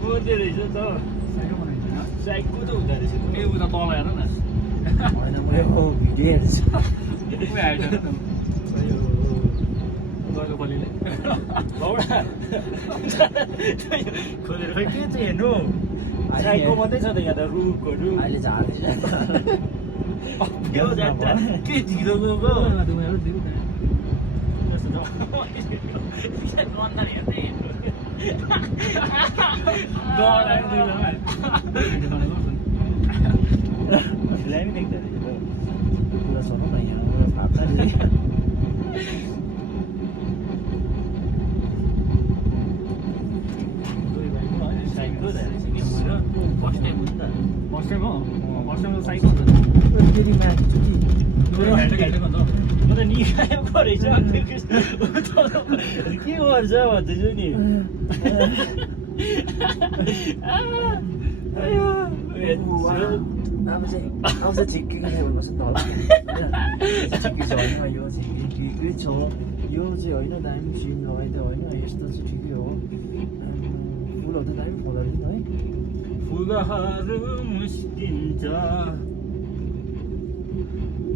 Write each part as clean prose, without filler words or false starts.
मोदे रहेछ त साइकल बनाइदिनु साइकको त हुँदो रहेछ ए उता तल हेर न होइन मैले भिडियो हेर्छु उयो आइज न गएको पालिले बाउडा खोलेर खै के चाहिँ हेर्नु साइकको मात्रै छ त यहाँ त रुखहरू अहिले झार्दैछ यो जान्छ के ढिलो गएको फिल्म पनि देख्दो रहेछ कुरा सुनौ न यहाँ फाप्छ नि साइकको फर्स्ट टाइम हुन्छ फर्स्ट टाइम हो फर्स्ट टाइम त साइकल फेरि माग्छु कि म त निकाय परेछ के गर्छ भन्दैछु नि अब चाहिँ ठिकै भन्नुहोस् न ठिकै छ होइन यो चाहिँ ठिकै छ यो चाहिँ होइन दामी सिम लगाइदियो होइन यस्तो चाहिँ ठिकै हो फुलहरू त दामी फुलहरू नि है फुलहरू मुस्किन्छ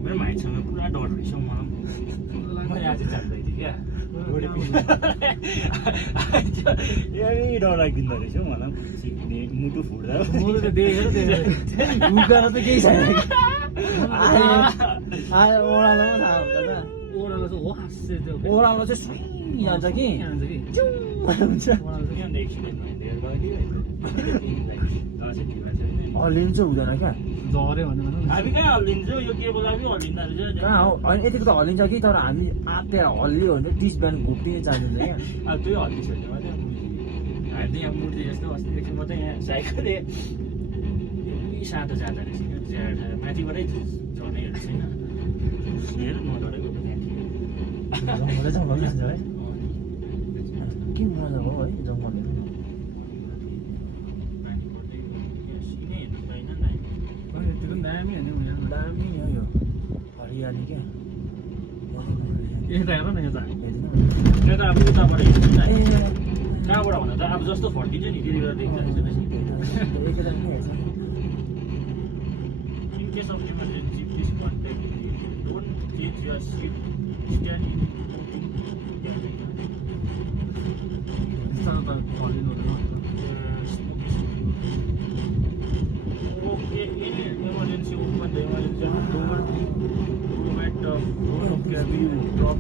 मेरो भाइसँग पुरा डर रहेछ मलाई आज जान्दै थिएँ क्या यही डर लाग्दिँदो रहेछ हौ मलाई सिक्ने मुटु फुट्दा उकालो त केही छैन आयो ओह्रालोमा थाहा हुन्छ त ओह्रालो चाहिँ हो हाँस्छ त्यो ओह्रालो चाहिँ सुई जान्छ कि हुन्छ हल्लिनु चाहिँ हुँदैन क्या झऱ्यो भने हामी कहाँ हल्लिन्छौँ यो केबल आफै हल्लिँदो रहेछ कहाँ हो होइन यतिको त हल्लिन्छ कि तर हामी त्यहाँ हल्लियो भने तिस बिहान घुप्टिने चान्स हुन्छ क्या अब त्यही हल्लिसक्यो भने हामी यहाँ मूर्ति जस्तो अस्तिदेखि मात्रै यहाँ साइकलले सातो जाँदो रहेछ क्या माथिबाटै झर्नेहरू छैन हेर म डरेको जङ्गलै जङ्गल जान्छ है के मजा हो है जङ्गलहरू त्यो पनि दामी होइन दामी हो यो हरियाली क्या यता हेर न यता त्यो त अब उताबाट हेर्छु नि कहाँबाट भन्दा त अब जस्तो फर्किन्छ नि त्यति बेला देख्छ In case of emergency, please contact me. Don't change your seat. Stand in. बिस्तारो त हल्लिनु हुँदैन Okay, in emergency, open the emergency door. Provide the phone of cabin. Drop